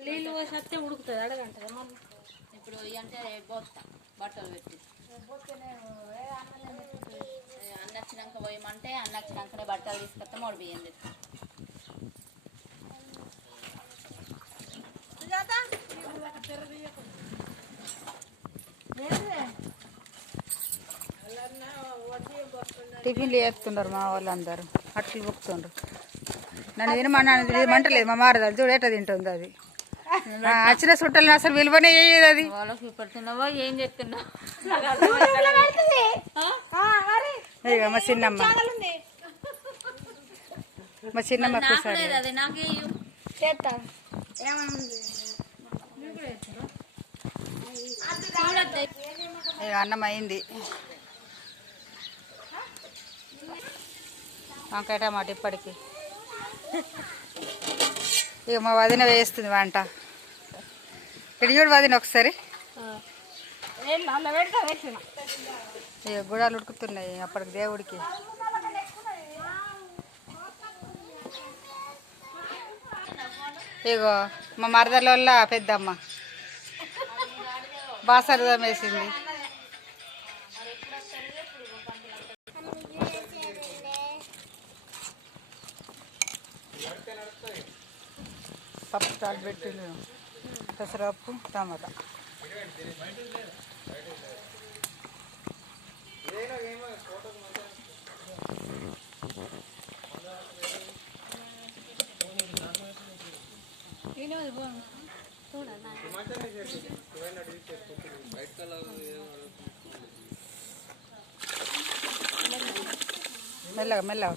నీళ్ళు పోసేస్తే ఉడుకుతుంది అడగంటారా మళ్ళీ ఇప్పుడు అంటే పోస్తా బట్టలు పెట్టి అన్న వచ్చినాక పోయమంటే అన్న వచ్చినాకనే బట్టలు తీసుకొస్తే మూడు బియ్యం తెస్తా టిఫిన్లు చేస్తున్నారు మా వాళ్ళందరూ అట్లు బుక్కుతుండ్రు నన్ను తినమంటలేదు మా మారదాలు చూడు ఎట్లా తింటుంది అది వచ్చిన చుట్టాలని అసలు విలువనే వేయదు అది వాళ్ళకి పెడుతున్నావో ఏం చెప్తున్నావు మా చిన్నమ్మ మా చిన్నమ్మ ఒకసారి అది నాకే అన్నం అయింది వంకాయ టమాట ఇప్పటికి ఇక మా వదిన వేస్తుంది వంట ఇటు చూడు వదిన ఒకసారి ఇక గుడాలు ఉడుకుతున్నాయి అప్పటికి దేవుడికి ఇగో మా మరదల పెద్దమ్మ బాసరదం వేసింది పప్పు చాటు పెట్టింది పెసరపప్పు టమాటా మెల్లగా మెల్లగా